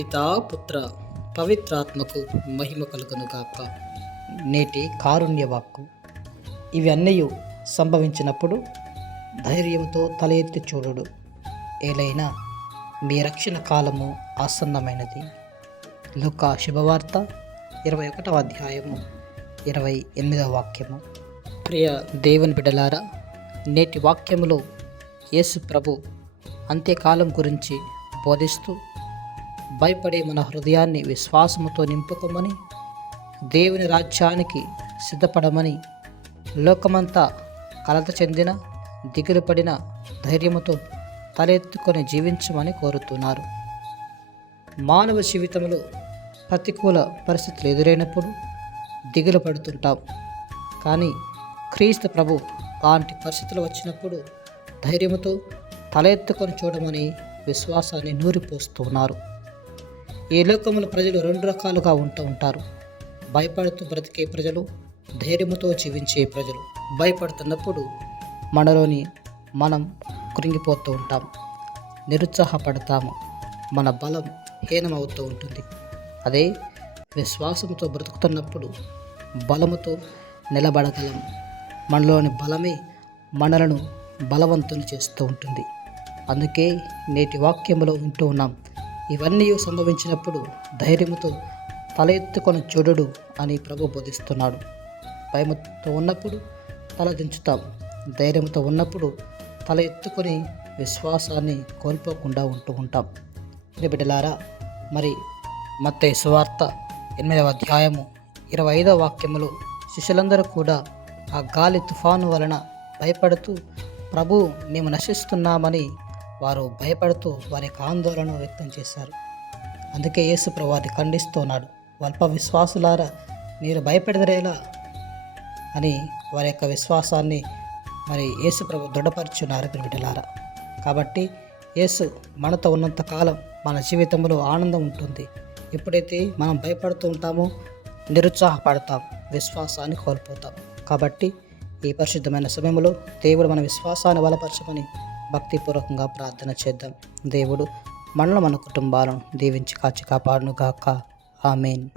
పితా పుత్ర పవిత్రాత్మకు మహిమ కలుగును గాక. నేటి కారుణ్య వాక్కు. ఇవి అన్నీ సంభవించినప్పుడు ధైర్యంతో తల ఎత్తి చూడుడు. ఏలైనా మీ రక్షణ కాలము ఆసన్నమైనది. లుకా శుభవార్త ఇరవై ఒకటవ అధ్యాయము ఇరవై ఎనిమిదవ వాక్యము. ప్రియ దేవుని బిడలారా నేటి వాక్యములో యేసు ప్రభు అంత్యకాలం గురించి బోధిస్తూ భయపడే మన హృదయాన్ని విశ్వాసముతో నింపుకోమని దేవుని రాజ్యానికి సిద్ధపడమని లోకమంతా కలత చెందిన దిగులు పడిన ధైర్యముతో తలెత్తుకొని జీవించమని కోరుతున్నారు. మానవ జీవితంలో ప్రతికూల పరిస్థితులు ఎదురైనప్పుడు దిగులు పడుతుంటాం. కానీ క్రీస్తు ప్రభు అలాంటి పరిస్థితులు వచ్చినప్పుడు ధైర్యముతో తల ఎత్తుకొని చూడమని విశ్వాసాన్ని నూరిపోస్తున్నారు. ఈ లోకముల ప్రజలు రెండు రకాలుగా ఉంటూ ఉంటారు. భయపడుతూ బ్రతికే ప్రజలు ధైర్యంతో జీవించే ప్రజలు. భయపడుతున్నప్పుడు మనలోని మనం కృంగిపోతూ ఉంటాం నిరుత్సాహపడతాము. మన బలం హీనమవుతూ ఉంటుంది. అదే విశ్వాసంతో బ్రతుకుతున్నప్పుడు బలముతో నిలబడగలం. మనలోని బలమే మనలను బలవంతులు చేస్తూ ఉంటుంది. అందుకే నేటి వాక్యంలో వింటూ ఉన్నాం. ఇవన్నీ సంభవించినప్పుడు ధైర్యముతో తల ఎత్తుకొని చూడడు అని ప్రభు బోధిస్తున్నాడు. భయముతో ఉన్నప్పుడు తల దించుతాం. ధైర్యంతో ఉన్నప్పుడు తల ఎత్తుకొని విశ్వాసాన్ని కోల్పోకుండా ఉంటూ ఉంటాం. ఇది బిడ్డలారా మరి మత్తయి సువార్త ఎనిమిదవ అధ్యాయము ఇరవై ఐదవ వాక్యములో శిష్యులందరూ కూడా ఆ గాలి తుఫాను వలన భయపడుతూ ప్రభు మేము నశిస్తున్నామని వారు భయపడుతూ వారి యొక్క ఆందోళన వ్యక్తం చేశారు. అందుకే యేసు వారిని ఖండిస్తున్నాడు. అల్ప విశ్వాసులారా మీరు భయపెడదరేలా అని వారి యొక్క విశ్వాసాన్ని మరి యేసు ప్రభు దృఢపరుచున్నారు బిడ్డలారా కాబట్టి యేసు మనతో ఉన్నంత కాలం మన జీవితంలో ఆనందం ఉంటుంది. ఎప్పుడైతే మనం భయపడుతూ ఉంటామో నిరుత్సాహపడతాం విశ్వాసాన్ని కోల్పోతాం. కాబట్టి ఈ పరిశుద్ధమైన సమయంలో దేవుడు మన విశ్వాసాన్ని బలపరచమని భక్తిపూర్వకంగా ప్రార్థన చేద్దాం. దేవుడు మనలో మన కుటుంబాలను దీవించి కాచి కాపాడును గాక ఆమెన్.